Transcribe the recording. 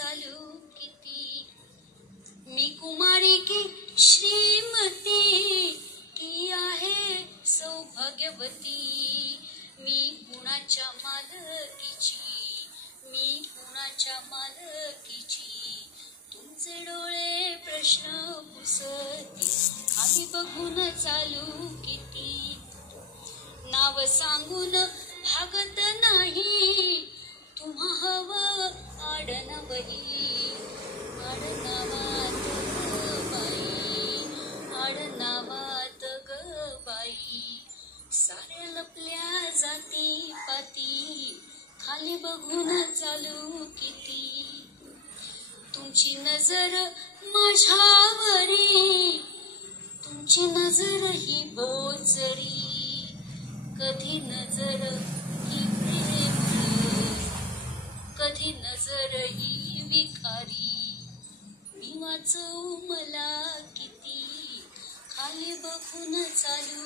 चालू किती. मी कुमारी की श्रीमती की आहे सौभाग्यवती. मी कुणाच्या मालकीची, मी कुणाच्या मालकीची. तुमचे डोळे प्रश्न पुसती, खाली बघून चालू किती. नाव सांगून भागत नाही, तुम्हा हवं आडनावही. आडनावात ग बाई, आडनावात ग बाई. साऱ्या लपल्या जाती पाती, खाली बघून चालू किती. तुमची नजर माझ्यावरी, तुमची नजर ही बोचरी. कधी नजर ही प्रेमळ, कधी नजर ही विकारी. मी वाचवू मला किती, खाली बघून चालू